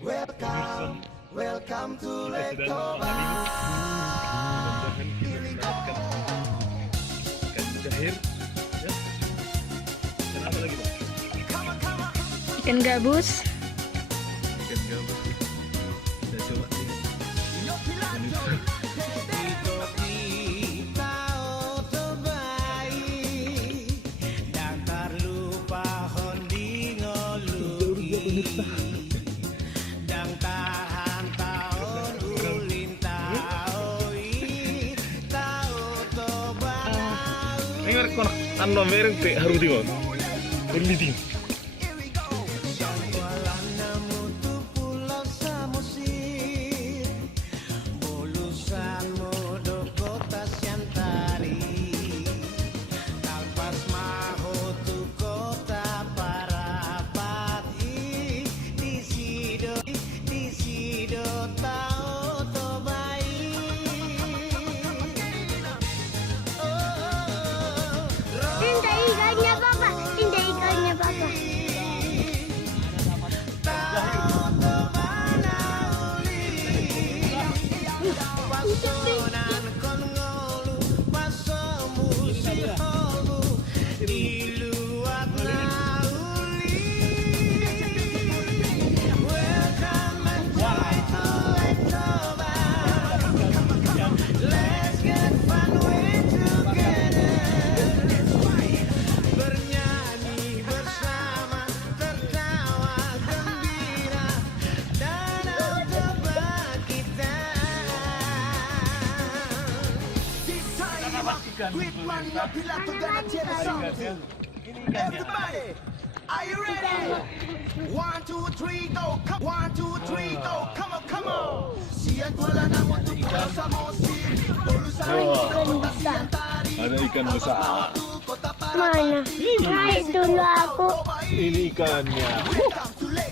Welcome, welcome to Kita sedang Lektoba. mengalami mudah-mudahan kita mendapatkan ikan mujair ya. Dan apa lagi Pak? Ikan gabus. Ikan gabus. Kita coba ini. Ini kono ando mereng pe haru dingon. Berliding. Tindak ikannya papa, tindak ikannya papa. With money up, you like to gonna tell you something. Everybody, are you ready? 1, 2, 3, go! 1, 2, 3, go! Come on, come on! Siyan wala na mo to sa mosin. Ada ikan besar. Mana? Naik dulu aku. Ini ikannya. Welcome to Lake